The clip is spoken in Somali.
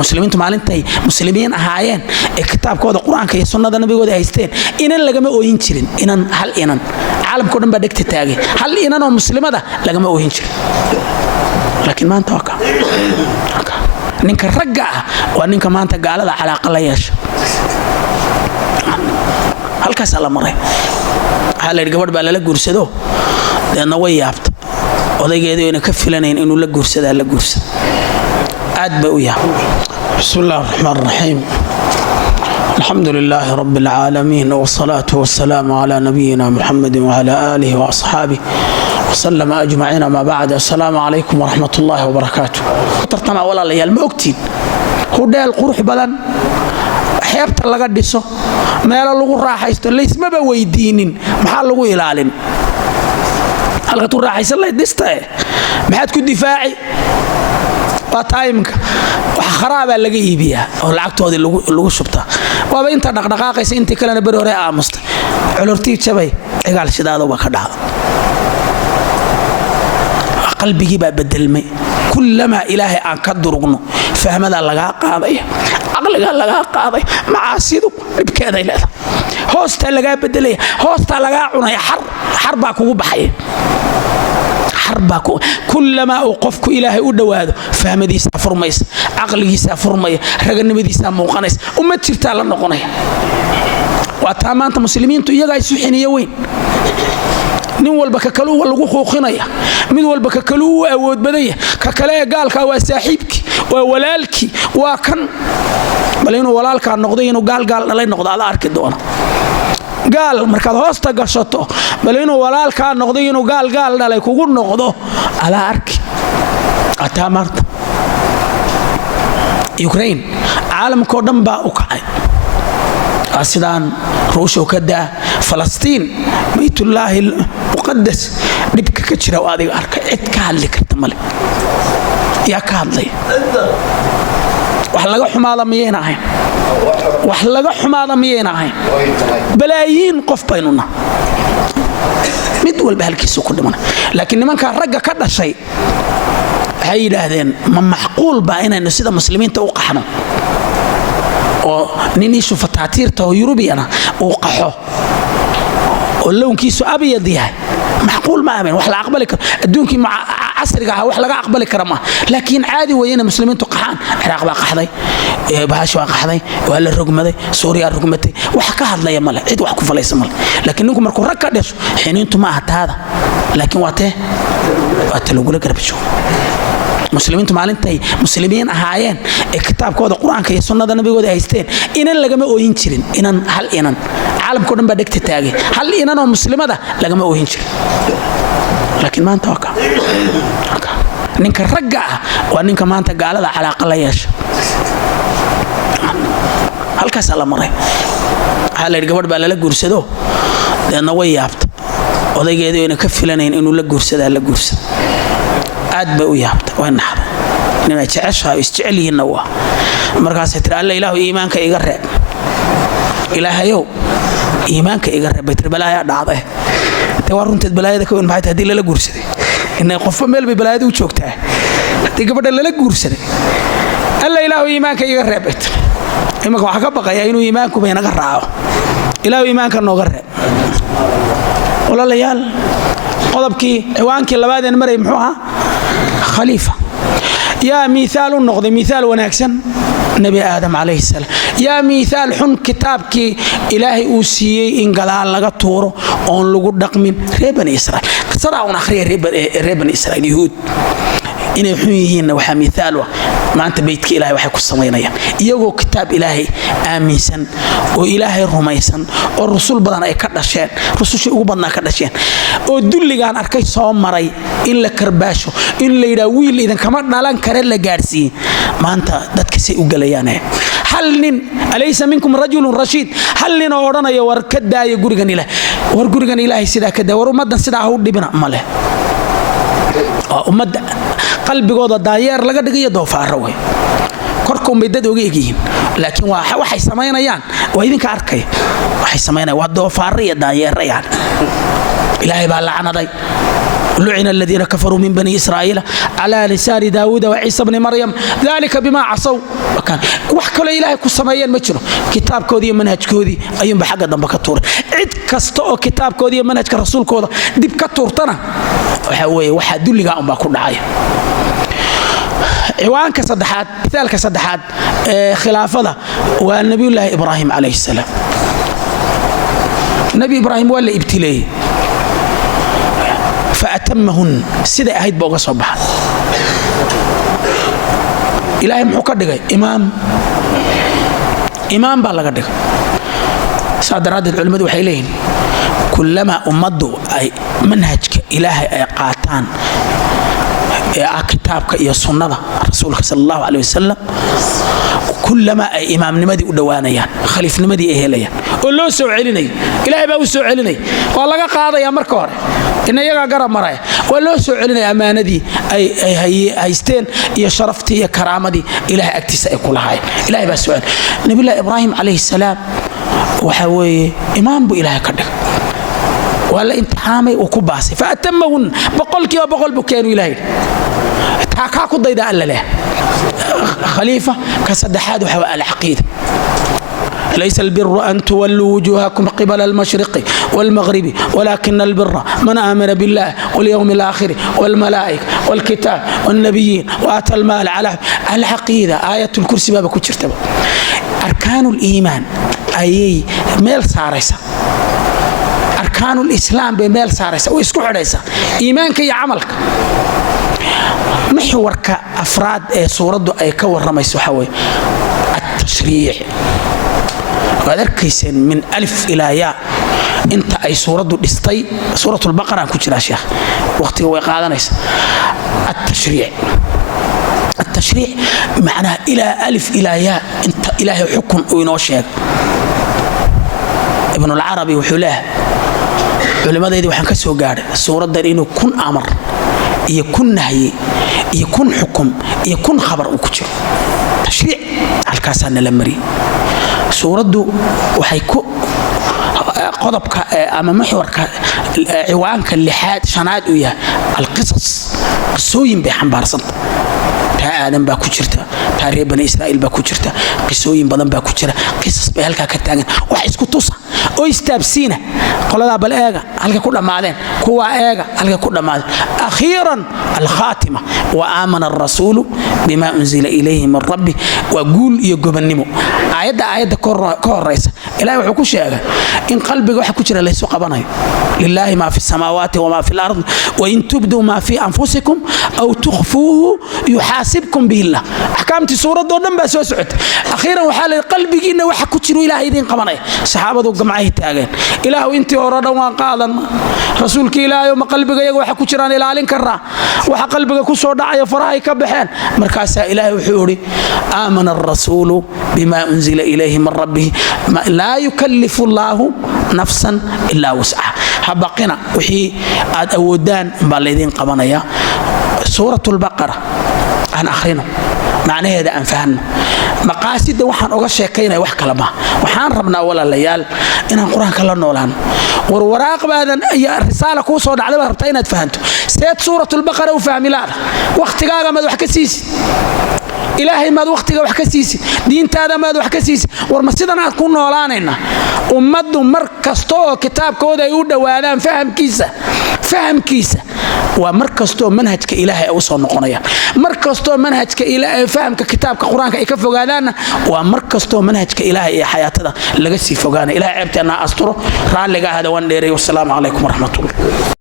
muslimiintu maalintay muslimiin ahaayeen ee kitaabkooda quraanka iyo sunnada nabigooda haysteen inan lagama ooyin jirin inan hal inan caalamka dhan baa dhegta taagay hal inan oo muslimada lagama ooyin jirin laakiin maanta waa ka ninka ragga ah waa ninka maanta gaalada calaaqa la yeesha halkaas la maray hal gabadh baa la guursado deedna way yaabta odaygeedu inay ka filanayn inuu la guursado la guursado aad ba u yahay bismillahir rahmanir rahim alhamdulillahi rabbil alamin wassalatu wassalamu ala nabiyyina muhammadin wa ala alihi wa ashabihi وسلم أجمعين ما بعد السلام عليكم ورحمة الله وبركاته ترتنا ولا ليال ما أكتين هو ده القروح بدن حيبت الله قدسه ما يلا لغو راح يستن ليس ما بويدينين محل لغو يلالين هل قطور راح يسال الله يدسته ما حد كو دفاعي وطايمك وخرابة لقي بيها أو العقد هذه اللغو شبتها وابا انت دقاقيس انت كلنا بروري آمست علورتيك شبي اقال شداد وبكدها قلبي بقى بدلمي كلما إلهي أن كدرغنو فهم هذا لغا قاضي عقلك لغا قاضي معاصيدو بكذا إلى هوستا لغا بدلي هوستا لغا عناي حربك وبحي حربك كلما أوقفك إلهي ودواد فهم دي سافرميس عقلي سافرمي رغنمدي ساموقنيس وما جرتا لا نقوني واتامانت مسلمين تو يغا يسوخينيا وين nin walba ka kaluu lagu xooqinaya mid walba ka kaluu awood badaya ka kale gaalka waa saaxiibki waa walaalki waa kan bal inuu walaalka noqday inuu gaal dhalay noqdo ala arki doona gaal markaad hoosta gashato bal inuu walaalka noqday inuu gaal dhalay kugu noqdo ala arki ataamarta Ukraine caalamka dhan baa u kacay أسدان روشو كدا فلسطين بيت الله المقدس نبكي كتشرا وهذه أركا إتكال لك التملك يا كادلي وحلقة حماضة ميينا هين وحلقة حماضة ميينا هين بلايين قف بيننا مدول بهالكيسو كل منا لكن من كان رجع كذا شيء هاي لهذين ما معقول بقينا إن سيدا مسلمين توقعنا نيني شوف التعتير تو يوروبيانا وقحوه ولون كيسو أبيض ياه معقول ما أمين وحلا أقبلك الدون كي مع عصرها وحلا أقبلك رما لكن عادي وينا مسلمين تقحان العراق بقى قحضي بهاش بقى قحضي ولا الرقم ذي سوريا الرقم ذي وحكى هذا يا ملا عيد وحكوا فليس ملا لكن نكون مركو ركضش حين أنتم ما هذا لكن وقته لو قلنا قرب شو مسلمين مالنتي مسلمين أهايين كتاب كود القرآن كي سنة النبي قد هيستين إنن لجمع أوين شرين إنن هل إنن عالم كودن بدك تتاجي هل إنن ومسلمة ده لجمع أوين شرين لكن ما أنت وكا نك رجع ونك ما أنت قال هذا على قليش هل كسل مرة هل الجبر بلا لجورسدو لأنه ويابت وده جاي إنه كفلنا إنه لجورسد لجورسد aad ba u yaabta waa naxda inay jeceshahay isjecelihiin waa markaas ay tiri ilaahu iimaanka iga reeb ilaahayow iimaanka iga reeb bay tiri balaaya dhacday te waa runteed balaayada ka weyn maxay hadii la guursaday inay qof meel bay balaayada u joogtaa hadii gabadha la guursaday ilaahu iimaanka iga reeb imaka waxa ka baqaya inuu iimaanku bay naga raaco ilaahu iimaanka nooga reeb walaalayaal qodobkii ciwaankii labaadeen maray muxuu ahaa خليفة يا مثال النقد مثال ونكسن نبي آدم عليه السلام يا مثال حن كتابك إلهي أوسي إن قال لك تورو أن لقد دقمين ربن إسرائيل صراحة أخري ربن إسرائيل يهود إن يحييهن وحا مثاله ما أنت بيتك إلهي وحيكو السمينيا يوغو كتاب إلهي آميسا وإلهي رميسا والرسول بدنا يكدشين رسول شيء بدنا كدشين ودولي كان أركي صوم مري إن لكرباشو إن ليراويل إذا كمان نالان كارل لجارسي ما أنت دتك سيء وجليانه هل نين أليس منكم رجل رشيد هل نين أورانا يوركدا يجورجن إله ورجورجن إلهي سيدا كدا ورمضان سيدا هو دبنا ماله أمد قلبي قوضة داير لقد دقيقة دوفار روي كركم بيدد وجيجين لكن واحد سماينا يان وإذن كاركي واحد سماينا ودوفار ريا داير ريان إلهي بالله عنا ضي لعن الذين كفروا من بني إسرائيل على لسان داود وعيسى بن مريم ذلك بما عصوا وكان وحكوا إلهي كسمايين ما جرو كتاب كودي منهج كودي أيوم بحق دم كتور عد كستو كتاب كودي منهج كرسول كودا دب كتورتنا waxaa dulliga un baa ku dhacay ciwaanka saddexaad mithaalka saddexaad ee khilaafada waa nabiyullaahi ibraahim calayhi salaam nabi ibraahim waa la ibtileeyey faatamahun siday ahayd baa uga soo baxay ilaahay muxuu ka dhigay imaam baa laga dhigay saa daraaddeed culimmadu waxay leeyihiin كلما أمضوا أي منهجك إلهي أي قاتان كتابك يا سنة رسولك صلى الله عليه وسلم كلما أي إمام نمدي أدوانيان خليف نمدي إهليان قل له سوء عليني إلهي بقى سوء عليني والله قاضي يا مركور إن يجا قرب مراي ولا سوء عليني أمانة دي أي هيستين يا شرفتي يا كرامتي إلهي أكتسأ كل هاي إلهي بقى سؤال نبي الله إبراهيم عليه السلام وحوي إمام بو إلهي كده ولا امتحامي وكباسي فأتمهن بقولك وبقول بكانوا إلهي تاكاكو ضيدا ألا له خليفة كسدحاد وحواء العقيدة ليس البر أن تولوا وجوهكم قبل المشرق والمغرب ولكن البر من آمن بالله واليوم الآخر والملائكة والكتاب والنبيين وآتى المال على العقيدة آية الكرسي بابا كتشرتبا أركان الإيمان أي ميل سارسة أركان الإسلام بميل سارسة ويسكو حريسة إيمانك يا عملك محورك أفراد سورة أي كور رميس حوي التشريع وذلك من ألف إلى ياء أنت أي سورة دستي سورة البقرة كتير شيخ وقت وقعدناش التشريع معناها إلى ألف إلى ياء أنت إلهي حكم وينوشيك ابن العربي وحلاه علماء ذي وحن كسو قاعد سورة دارينو كن أمر يكون نهي يكون حكم يكون خبر وكتير تشريع الكاسان لمري سورة دو وحيكو قضبك أما محورك عوانك اللحاد شناد وياه القصص قصوين بحنبار صد آدم baa ku jirta taariikh bani Israa'iil baa ku jirta qisooyin badan baa ku jira qisas bay halka ka taagan wax isku tusa oo istaabsiina qolada bal eega halka ku dhamaadeen kuwa eega halka ku dhamaadeen akhiran al-khatima wa amana ar-rasulu bima unzila ilayhi min rabbi wa qul iyo gobannimo aayada ka horeysa ilaahay wuxuu ku sheegay in qalbiga waxa ku jira la isoo qabanayo lillahi ma fi samawati wa ma fi al-ard wa in tubdu ma fi anfusikum aw tukhfuhu yuhasibkum bihi Allah ahkaamti suurado dhan baa soo socotay akhiran waxa la qalbigiina waxa ku jiro ilaahay idin qabanay saxaabadu gamcay taageen ilaahu intii hore dhan waan qaadan rasuulka ilaahay ma qalbiga iyaga waxa ku jiraan ilaalin karaa waxa qalbiga ku soo dhacay farahay ka baxeen markaas ilaahay wuxuu yiri aamana ar-rasuulu bima unzila ilayhi min rabbih la yukallifu Allahu nafsan illa wus'aha habaqina wixii aad awoodaan baa la idin qabanaya suuratul baqara aan akhrino macnaheeda aan fahanno maqaasida waxaan uga sheekaynay wax kala ma waxaan rabnaa walaalayaal inaan quraanka la noolaan waraaq baadan ay risaala ku soo dhacday baa rabtaa inaad fahanto seed suuratul baqara u fahmilaada waqtigaaga ma wax ka siisid ilaahay maad waqtiga wax ka siisid diintaada maad wax ka siisid war ma sidan aad ku noolaanayna ummadu mar kasto oo kitaabkooda ay u dhawaadaan fahamkiisa waa mar kasto manhajka ilaahay u soo noqonaya mar kasto manhajka ilaahay fahamka kitaabka quraanka ay ka fogaadaan waa mar kasto manhajka ilaahay ee xayaatada laga sii fogaana ilaahay ceebteena asturo raaliga hada wan dheeray wasalaamu calaykum waraxmatullaah